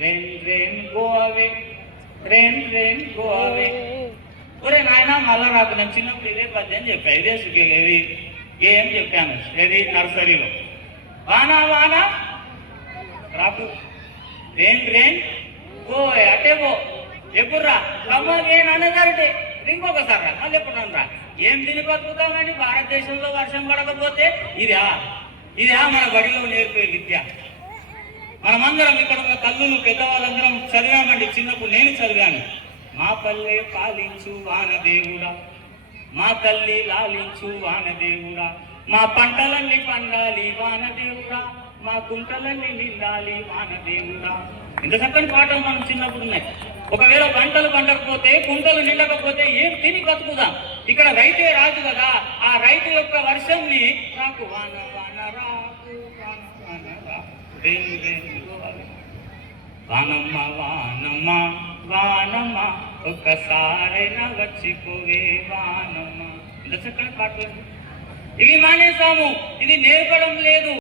Rain rain go away, rain rain go away. ఒరే నాయన మళ్ళా నాకు నేను చిన్నప్పుడు ఇదే పద్యం చెప్పా, ఇదే ఇది ఏం చెప్పాను, ఇది నర్సరీలో. వాన వాన రాకు, రెయిన్ రెయిన్ గో అటే గో. ఎప్పుడు రా రమ్మని నేను అనేదారంటే ఇంకొకసారి రా, మళ్ళీ ఎప్పుడు రా. ఏం తిని బతుకుతాం కానీ భారతదేశంలో వర్షం పడకపోతే ఇదా మన బడిలో నేర్పే విద్య. మనమందరం ఇక్కడ ఉన్న తల్లులు పెద్దవాళ్ళందరం చదివామండి. చిన్నప్పుడు నేను చదివాను. మా పల్లె పాలించు వానదేవుడా, మా తల్లి లాలించు వానదేవుడా, మా పంటలన్నీ పండాలి వానదేవుడా, మా కుంటలన్నీ నిండాలి వానదేవుడా. ఇంత చక్కని పాటలు మనం చిన్నప్పుడు ఉన్నాయి. ఒకవేళ పంటలు పండకపోతే, కుంటలు నిండకపోతే ఏం తిని బతుకుదాం? ఇక్కడ రైతే రాజు కదా, ఆ రైతు యొక్క వర్షంని రాకు వాన వాన రాకు, వాన వాన రాకు, వానమ్మ వానమ్మ వానమ్మ ఒక్కసారైనా వచ్చిపోవే వానమ్మ. ఇంత చక్కని పాటలు ఇవి మానేసాము. ఇది నేర్పడం లేదు.